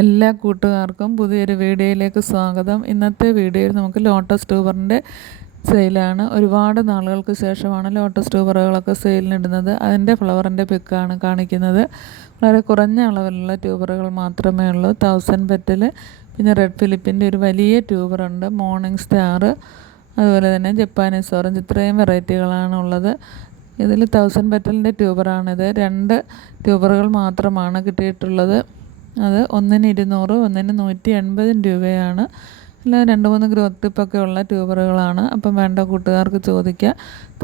എല്ലാ കൂട്ടുകാർക്കും പുതിയൊരു വീഡിയോയിലേക്ക് സ്വാഗതം. ഇന്നത്തെ വീഡിയോയിൽ നമുക്ക് ലോട്ടസ് ട്യൂബറിൻ്റെ സെയിലാണ്. ഒരുപാട് നാളുകൾക്ക് ശേഷമാണ് ലോട്ടസ് ട്യൂബറുകളൊക്കെ സെയിലിനിടുന്നത്. അതിൻ്റെ ഫ്ലവറിൻ്റെ പിക്കാണ് കാണിക്കുന്നത്. വളരെ കുറഞ്ഞ അളവിലുള്ള ട്യൂബറുകൾ മാത്രമേ ഉള്ളൂ. 1000 പെറ്റൽ, പിന്നെ റെഡ് ഫിലിപ്പിൻ്റെ ഒരു വലിയ ട്യൂബറുണ്ട്, മോർണിംഗ് സ്റ്റാർ, അതുപോലെ തന്നെ ജപ്പാനീസ് ഓറഞ്ച്. ഇത്രയും വെറൈറ്റികളാണ് ഉള്ളത്. ഇതിൽ 1000 പെറ്റലിൻ്റെ ട്യൂബറാണിത്. 2 ട്യൂബറുകൾ മാത്രമാണ് കിട്ടിയിട്ടുള്ളത്. അത് ഒന്നിന് 200, ഒന്നിന് 180 രൂപയാണ്. എല്ലാം 2-3 ഗ്രോത്ത് ടിപ്പൊക്കെ ഉള്ള ട്യൂബറുകളാണ്. അപ്പം വേണ്ട കൂട്ടുകാർക്ക് ചോദിക്കുക.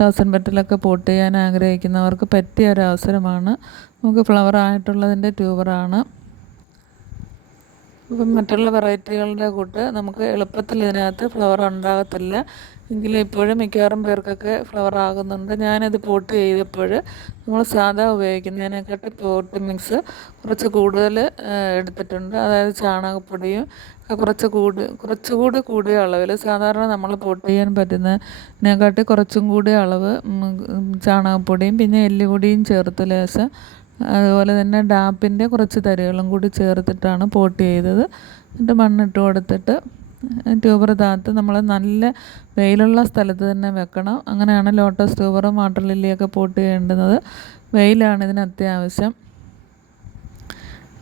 1000 പെറ്റലൊക്കെ പോട്ട് ചെയ്യാൻ ആഗ്രഹിക്കുന്നവർക്ക് പറ്റിയ ഒരവസരമാണ്. നമുക്ക് ഫ്ലവർ ആയിട്ടുള്ളതിൻ്റെ ട്യൂബറാണ്. ഇപ്പം മറ്റുള്ള വെറൈറ്റികളുടെ കൂട്ട് നമുക്ക് എളുപ്പത്തിൽ ഇതിനകത്ത് ഫ്ലവർ ഉണ്ടാകത്തില്ല. എങ്കിലും ഇപ്പോഴും മിക്കവാറും പേർക്കൊക്കെ ഫ്ലവർ ആകുന്നുണ്ട്. ഞാനത് പോട്ട് ചെയ്തപ്പോൾ നമ്മൾ സാധാ ഉപയോഗിക്കുന്നതിനെക്കാട്ടി പോട്ട് മിക്സ് കുറച്ച് കൂടുതൽ എടുത്തിട്ടുണ്ട്. അതായത് ചാണകപ്പൊടിയും കുറച്ചുകൂടി കൂടിയ അളവിൽ, സാധാരണ നമ്മൾ പോട്ട് ചെയ്യാൻ പറ്റുന്നതിനെക്കാട്ടി കുറച്ചും കൂടിയ അളവ് ചാണകപ്പൊടിയും പിന്നെ എല്ലുപൊടിയും ചേർത്ത് ലേശം, അതുപോലെ തന്നെ ഡാപ്പിൻ്റെ കുറച്ച് തരികളും കൂടി ചേർത്തിട്ടാണ് പോട്ട് ചെയ്തത്. എന്നിട്ട് മണ്ണിട്ട് കൊടുത്തിട്ട് ട്യൂബർ താത്ത് നമ്മൾ നല്ല വെയിലുള്ള സ്ഥലത്ത് തന്നെ വെക്കണം. അങ്ങനെയാണ് ലോട്ടസ് ട്യൂബറും വാട്ടർ ലില്ലിയൊക്കെ പോട്ട് ചെയ്യേണ്ടുന്നത്. വെയിലാണ് ഇതിന് അത്യാവശ്യം.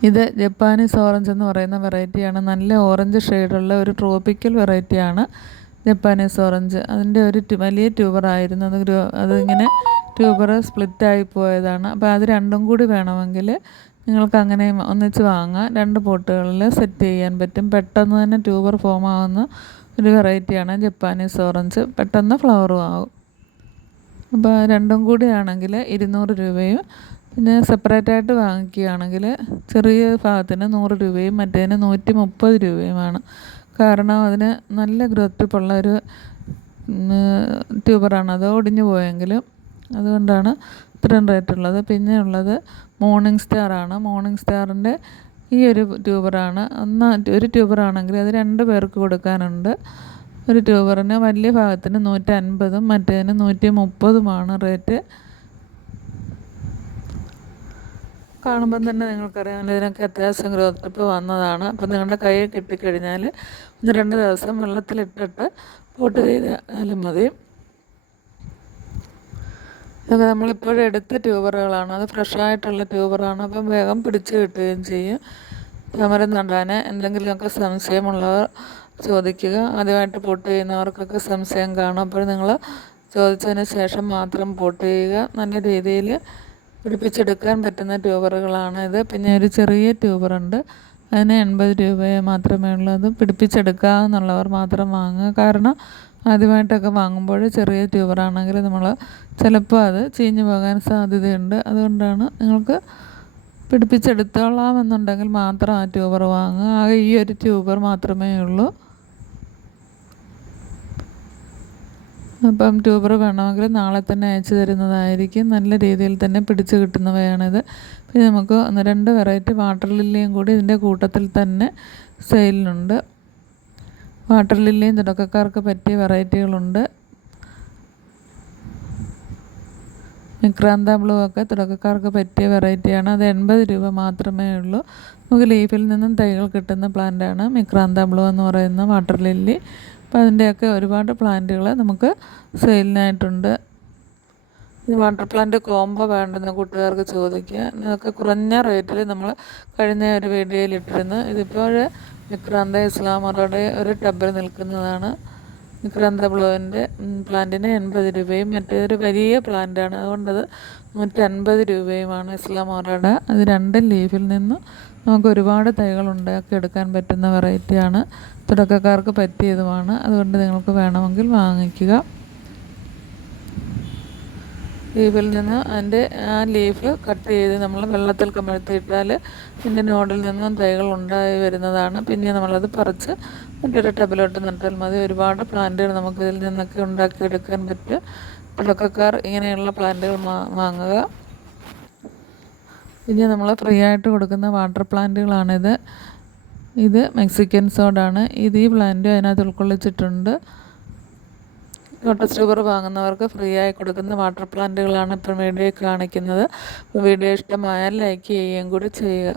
ഇത് ജപ്പാനീസ് ഓറഞ്ച് എന്ന് പറയുന്ന വെറൈറ്റിയാണ്. നല്ല ഓറഞ്ച് ഷെയ്ഡുള്ള ഒരു ട്രോപ്പിക്കൽ വെറൈറ്റിയാണ് ജപ്പാനീസ് ഓറഞ്ച്. അതിൻ്റെ ഒരു വലിയ ട്യൂബറായിരുന്നു. അതിങ്ങനെ ട്യൂബർ സ്പ്ലിറ്റായി പോയതാണ്. അപ്പോൾ അത് രണ്ടും കൂടി വേണമെങ്കിൽ നിങ്ങൾക്ക് അങ്ങനെ ഒന്നിച്ച് വാങ്ങാം. 2 പോട്ടുകളിൽ സെറ്റ് ചെയ്യാൻ പറ്റും. പെട്ടെന്ന് തന്നെ ട്യൂബർ ഫോം ആകുന്ന ഒരു വെറൈറ്റിയാണ് ജപ്പാനീസ് ഓറഞ്ച്. പെട്ടെന്ന് ഫ്ലവറും ആകും. അപ്പോൾ രണ്ടും കൂടി ആണെങ്കിൽ 200 രൂപയും, പിന്നെ സെപ്പറേറ്റായിട്ട് വാങ്ങിക്കുകയാണെങ്കിൽ ചെറിയ ഭാഗത്തിന് 100 രൂപയും മറ്റേതിന് 130 രൂപയുമാണ്. കാരണം അതിന് നല്ല ഗ്രോത്തിപ്പുള്ള ഒരു ട്യൂബറാണ്. അത് ഒടിഞ്ഞു പോയെങ്കിലും അതുകൊണ്ടാണ് ഇത്രയും റേറ്റ് ഉള്ളത്. പിന്നെ ഉള്ളത് മോർണിംഗ് സ്റ്റാറാണ്. മോർണിംഗ് സ്റ്റാറിൻ്റെ ഈ ഒരു ട്യൂബറാണ്. ഒരു ട്യൂബറാണെങ്കിൽ അത് 2 പേർക്ക് കൊടുക്കാനുണ്ട്. ഒരു ട്യൂബറിന് വലിയ ഭാഗത്തിന് 150ഉം മറ്റേതിന് 130ഉമാണ് റേറ്റ്. കാണുമ്പം തന്നെ നിങ്ങൾക്കറിയാമല്ലോ ഇതിനൊക്കെ അത്യാവശ്യം ഗ്രോത്ത് ടിപ്പ് വന്നതാണ്. അപ്പം നിങ്ങളുടെ കയ്യിൽ കിട്ടിക്കഴിഞ്ഞാൽ 1-2 ദിവസം വെള്ളത്തിലിട്ടിട്ട് പോട്ട് ചെയ്താലും മതി. അത് നമ്മളിപ്പോഴും എടുത്ത ട്യൂബറുകളാണ്. അത് ഫ്രഷായിട്ടുള്ള ട്യൂബറാണ്. അപ്പം വേഗം പിടിച്ച് കിട്ടുകയും ചെയ്യും. താമരം നടാൻ എന്തെങ്കിലുമൊക്കെ സംശയമുള്ളവർ ചോദിക്കുക. ആദ്യമായിട്ട് പോട്ട് ചെയ്യുന്നവർക്കൊക്കെ സംശയം കാണും. അപ്പോൾ നിങ്ങൾ ചോദിച്ചതിന് ശേഷം മാത്രം പോട്ട് ചെയ്യുക. നല്ല രീതിയിൽ പിടിപ്പിച്ചെടുക്കാൻ പറ്റുന്ന ട്യൂബറുകളാണ് ഇത്. പിന്നെ ഒരു ചെറിയ ട്യൂബറുണ്ട്, അതിന് 80 രൂപ മാത്രമേ ഉള്ളൂ. അത് പിടിപ്പിച്ചെടുക്കാമെന്നുള്ളവർ മാത്രം വാങ്ങുക. കാരണം ആദ്യമായിട്ടൊക്കെ വാങ്ങുമ്പോൾ ചെറിയ ട്യൂബറാണെങ്കിൽ നമ്മൾ ചിലപ്പോൾ അത് ചീഞ്ഞു പോകാൻ സാധ്യതയുണ്ട്. അതുകൊണ്ടാണ് നിങ്ങൾക്ക് പിടിപ്പിച്ചെടുത്തോളാമെന്നുണ്ടെങ്കിൽ മാത്രം ആ ട്യൂബർ വാങ്ങുക. ആകെ ഈ ഒരു ട്യൂബർ മാത്രമേ ഉള്ളൂ. അപ്പം ട്യൂബർ വേണമെങ്കിൽ നാളെ തന്നെ അയച്ചു തരുന്നതായിരിക്കും. നല്ല രീതിയിൽ തന്നെ പിടിച്ച് കിട്ടുന്നവയാണിത്. പിന്നെ നമുക്ക് 1-2 വെറൈറ്റി വാട്ടർ ലില്ലിയും കൂടി ഇതിൻ്റെ കൂട്ടത്തിൽ തന്നെ സെയിലിനുണ്ട്. വാട്ടർ ലില്ലിയും തുടക്കക്കാർക്ക് പറ്റിയ വെറൈറ്റികളുണ്ട്. മിക്രാന്ത ബ്ലൂ ഒക്കെ തുടക്കക്കാർക്ക് പറ്റിയ വെറൈറ്റിയാണ്. അത് 80 രൂപ മാത്രമേ ഉള്ളൂ. നമുക്ക് ലീഫിൽ നിന്നും തൈകൾ കിട്ടുന്ന പ്ലാന്റാണ് മിക്രാന്ത ബ്ലൂ എന്ന് പറയുന്ന വാട്ടർ ലില്ലി. അപ്പോൾ അതിൻ്റെയൊക്കെ ഒരുപാട് പ്ലാന്റുകൾ നമുക്ക് സെയിലിനായിട്ടുണ്ട്. ഈ വാട്ടർ പ്ലാന്റ് കോംബോ വേണ്ടുന്ന കൂട്ടുകാർക്ക് ചോദിക്കുക. ഇതൊക്കെ കുറഞ്ഞ റേറ്റിൽ നമ്മൾ കഴിഞ്ഞ ഒരു വീഡിയോയിൽ ഇട്ടിരുന്നു. ഇതിപ്പോൾ മിക്രാന്ത ഇസ്ലാമറുടെ ഒരു ടബിൽ നിൽക്കുന്നതാണ്. മിക്രാന്ത ബ്ലൂവിൻ്റെ പ്ലാന്റിന് 80 രൂപയും മറ്റേതൊരു വലിയ പ്ലാന്റാണ്, അതുകൊണ്ടത് 150 രൂപയുമാണ് ഇസ്ലാമറുടെ. അത് 2 ലീഫിൽ നിന്ന് നമുക്ക് ഒരുപാട് തൈകൾ ഉണ്ടാക്കിയെടുക്കാൻ പറ്റുന്ന വെറൈറ്റിയാണ്. തുടക്കക്കാർക്ക് പറ്റിയതുമാണ്. അതുകൊണ്ട് നിങ്ങൾക്ക് വേണമെങ്കിൽ വാങ്ങിക്കുക. ലീഫിൽ നിന്ന് അതിൻ്റെ ആ ലീഫ് കട്ട് ചെയ്ത് നമ്മൾ വെള്ളത്തിൽ കമഴ്ത്തിയിട്ടാൽ ഇതിൻ്റെ നോഡിൽ നിന്നും തൈകൾ ഉണ്ടായി വരുന്നതാണ്. പിന്നെ നമ്മളത് പറിച്ച് മറ്റൊരു ടബിലോട്ട് നട്ടാൽ മതി. ഒരുപാട് പ്ലാന്റുകൾ നമുക്കിതിൽ നിന്നൊക്കെ ഉണ്ടാക്കിയെടുക്കാൻ പറ്റും. തുടക്കക്കാർ ഇങ്ങനെയുള്ള പ്ലാന്റുകൾ വാങ്ങുക. പിന്നെ നമ്മൾ ഫ്രീ ആയിട്ട് കൊടുക്കുന്ന വാട്ടർ പ്ലാന്റുകളാണിത്. ഇത് മെക്സിക്കൻ സോഡാണ്. ഈ പ്ലാന്റ് അതിനകത്ത് ഉൾക്കൊള്ളിച്ചിട്ടുണ്ട്. ലോട്ടസ് ട്യൂബർ വാങ്ങുന്നവർക്ക് ഫ്രീ ആയി കൊടുക്കുന്ന വാട്ടർ പ്ലാന്റുകളാണ് ഇപ്പം വീഡിയോ കാണിക്കുന്നത്. അപ്പോൾ വീഡിയോ ഇഷ്ടമായാൽ ലൈക്ക് ചെയ്യുകയും കൂടി ചെയ്യുക.